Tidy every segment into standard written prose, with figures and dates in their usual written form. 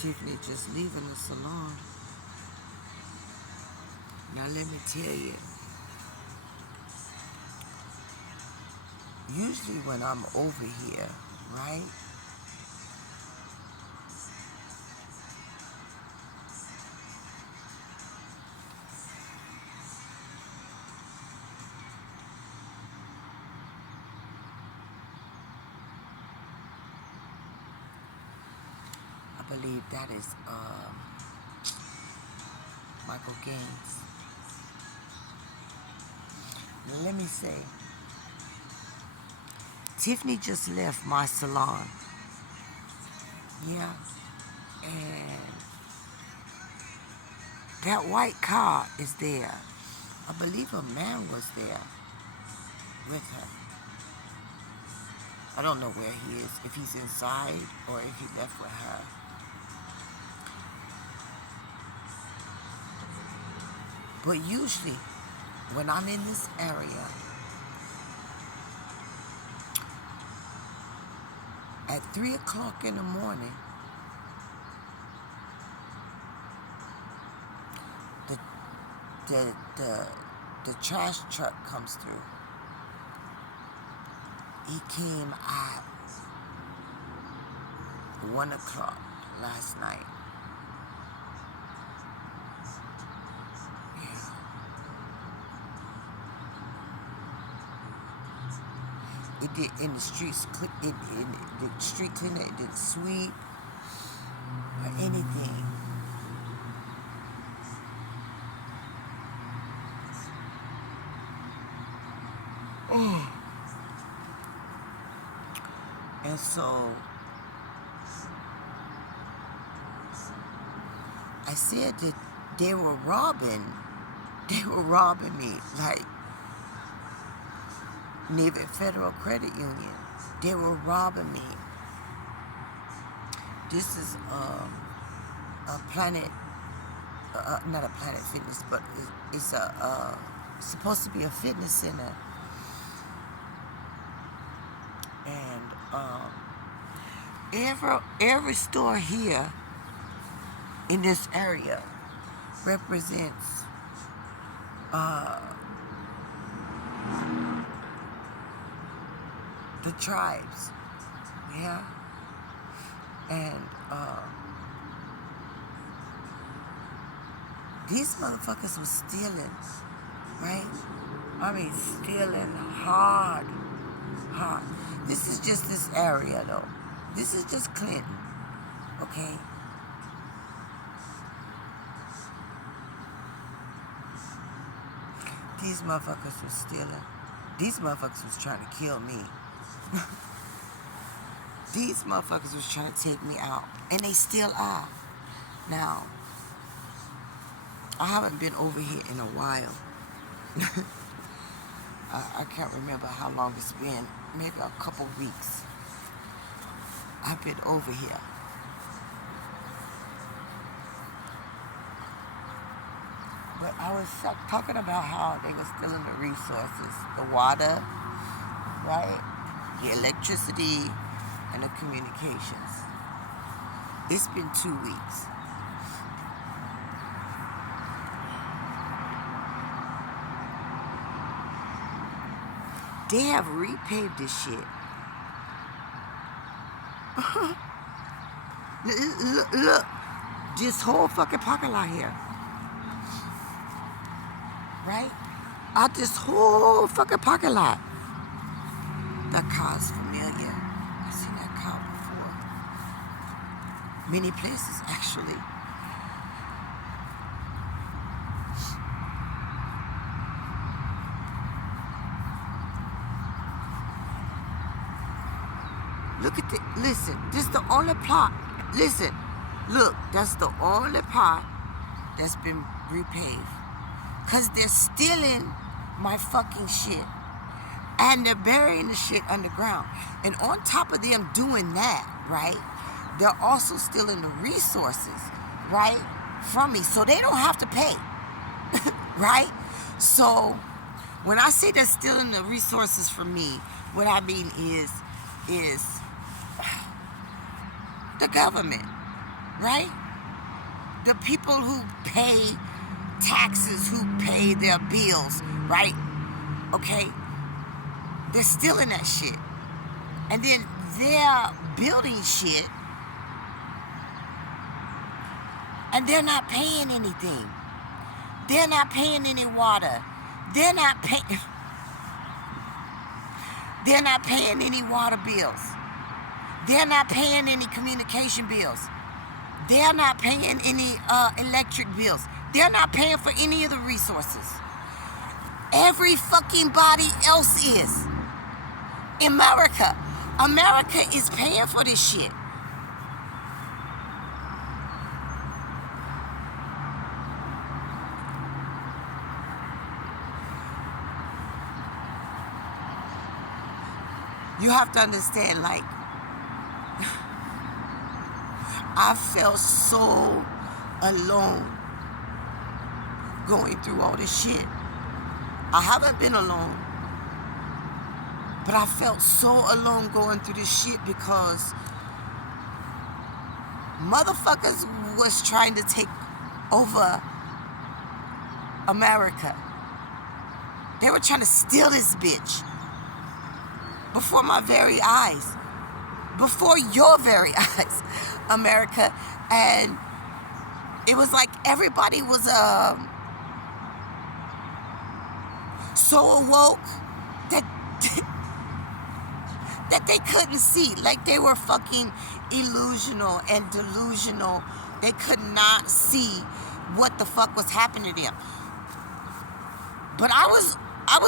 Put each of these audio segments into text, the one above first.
Tiffany just leaving the salon. Now let me tell you, usually when I'm over here, right? I believe that is Michael Gaines. Now let me say, Tiffany just left my salon. Yeah. And that white car is there. I believe a man was there with her. I don't know where he is, if he's inside or if he left with her. But usually, when I'm in this area, at 3 o'clock in the morning, the trash truck comes through. He came at 1 o'clock last night. Yeah. It did in the streets. The street cleaner. It didn't sweep or anything. Oh. And so I said that they were robbing me, like Navy Federal Credit Union. They were robbing me. This is a Planet, not a Planet Fitness, but it's supposed to be a fitness center. And every store here in this area represents the tribes, yeah, and these motherfuckers was stealing, right? I mean, stealing hard. This is just this area, though. This is just Clinton, okay? These motherfuckers was stealing. These motherfuckers was trying to kill me. These motherfuckers was trying to take me out, and they still are. Now, I haven't been over here in a while. I can't remember how long it's been. Maybe a couple weeks. I've been over here. But I was talking about how they were stealing the resources, the water, right? The electricity, and the communications. It's been 2 weeks. They have repaved this shit. Look, this whole fucking parking lot here. Right? Out this whole fucking parking lot. That car's familiar. I've seen that car before. Many places, actually. Look at the, listen, this is the only part. Listen, look, that's the only part that's been repaved. Because they're stealing my fucking shit. And they're burying the shit underground. And on top of them doing that, right, they're also stealing the resources, right, from me. So they don't have to pay, right? So when I say they're stealing the resources from me, what I mean is the government. right? The people who pay taxes, who pay their bills, right? Okay? They're stealing that shit. And then they're building shit and they're not paying anything. They're not paying any water. They're not paying any water bills. They're not paying any communication bills. They're not paying any electric bills. They're not paying for any of the resources. Every fucking body else is. America is paying for this shit. You have to understand, like, I felt so alone going through all this shit. I haven't been alone, but I felt so alone going through this shit because motherfuckers was trying to take over America. They were trying to steal this bitch before my very eyes, before your very eyes, America. And it was like everybody was so awoke that that they couldn't see. Like, they were fucking illusional and delusional. They could not see what the fuck was happening to them. But I was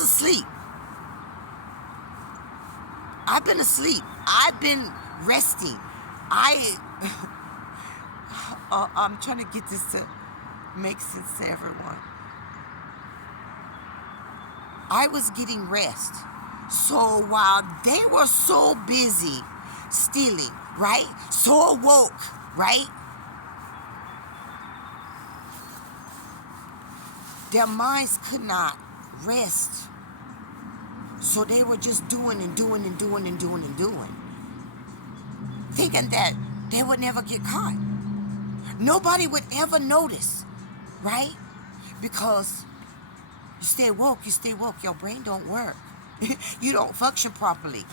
asleep. I've been asleep. I've been resting. I'm trying to get this to make sense to everyone. I was getting rest. So while they were so busy stealing, right? So awoke, right? Their minds could not rest. So they were just doing and doing and doing and doing and doing, thinking that they would never get caught. Nobody would ever notice, right? Because you stay woke, your brain don't work. You don't function properly.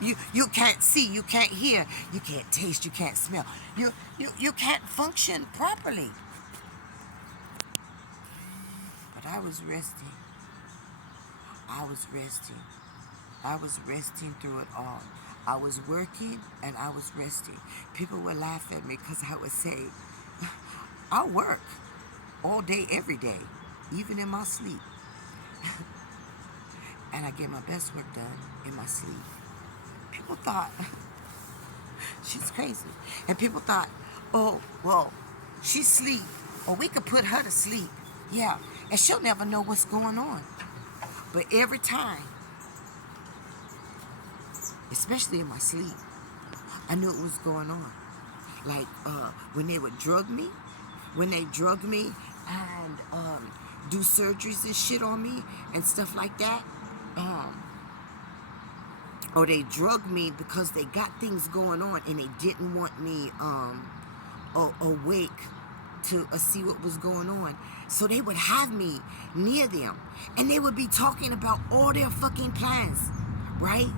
You can't see, you can't hear, you can't taste, you can't smell. You can't function properly. But I was resting. I was resting through it all. I was working and I was resting. People would laugh at me because I would say, I work all day, every day, even in my sleep. And I get my best work done in my sleep. People thought, she's crazy. And people thought, oh, well, she's asleep. Or we could put her to sleep. Yeah, and she'll never know what's going on. But every time, especially in my sleep, I knew what was going on. Like when they would drug me and do surgeries and shit on me and stuff like that. Or they drugged me because they got things going on and they didn't want me awake to see what was going on. So they would have me near them and they would be talking about all their fucking plans, right?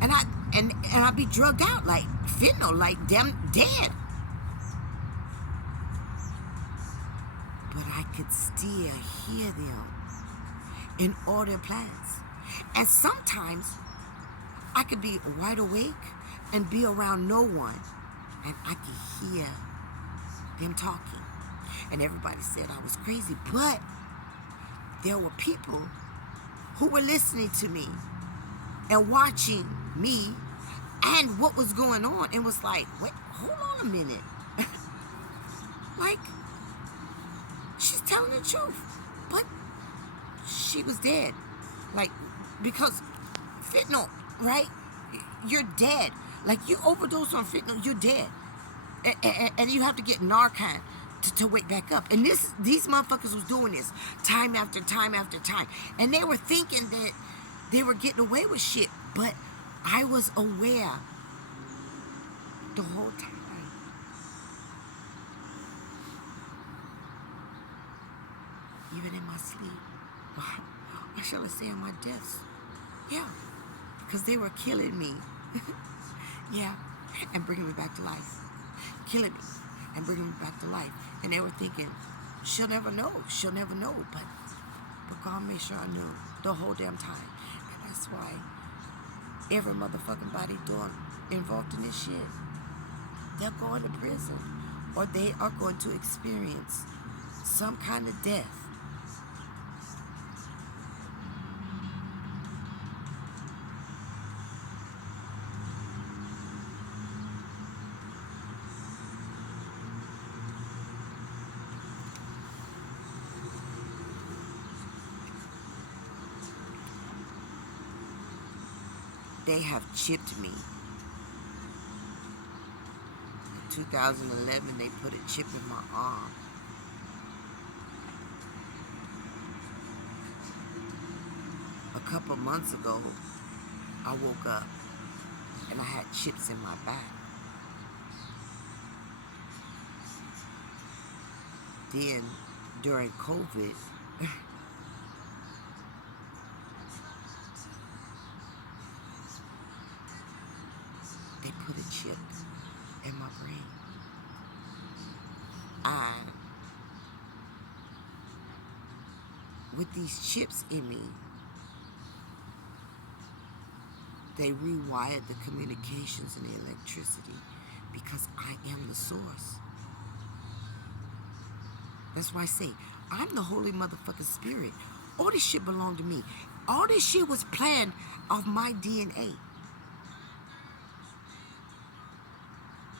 And I'd be drugged out like fentanyl, like them dead. But I could still hear them in all their plans. And sometimes I could be wide awake and be around no one and I could hear them talking. And everybody said I was crazy, but there were people who were listening to me and watching me and what was going on and was like, wait, hold on a minute. Like, she's telling the truth, but she was dead. Like, because fentanyl, right? You're dead. Like, you overdose on fentanyl, you're dead. And you have to get Narcan to wake back up. And these motherfuckers was doing this time after time after time. And they were thinking that they were getting away with shit. But I was aware the whole time. even in my sleep. Or shall I say on my deaths? Yeah, because they were killing me. Yeah, and bringing me back to life. Killing me and bringing me back to life. And they were thinking, she'll never know. She'll never know. But God made sure I knew the whole damn time. And that's why every motherfucking body involved in this shit, they're going to prison. Or they are going to experience some kind of death. They have chipped me. In 2011, they put a chip in my arm. A couple months ago, I woke up and I had chips in my back. Then, during COVID, they put a chip in my brain. And with these chips in me, they rewired the communications and the electricity because I am the source. That's why I say, I'm the Holy Motherfucking Spirit. All this shit belonged to me. All this shit was planned off my DNA.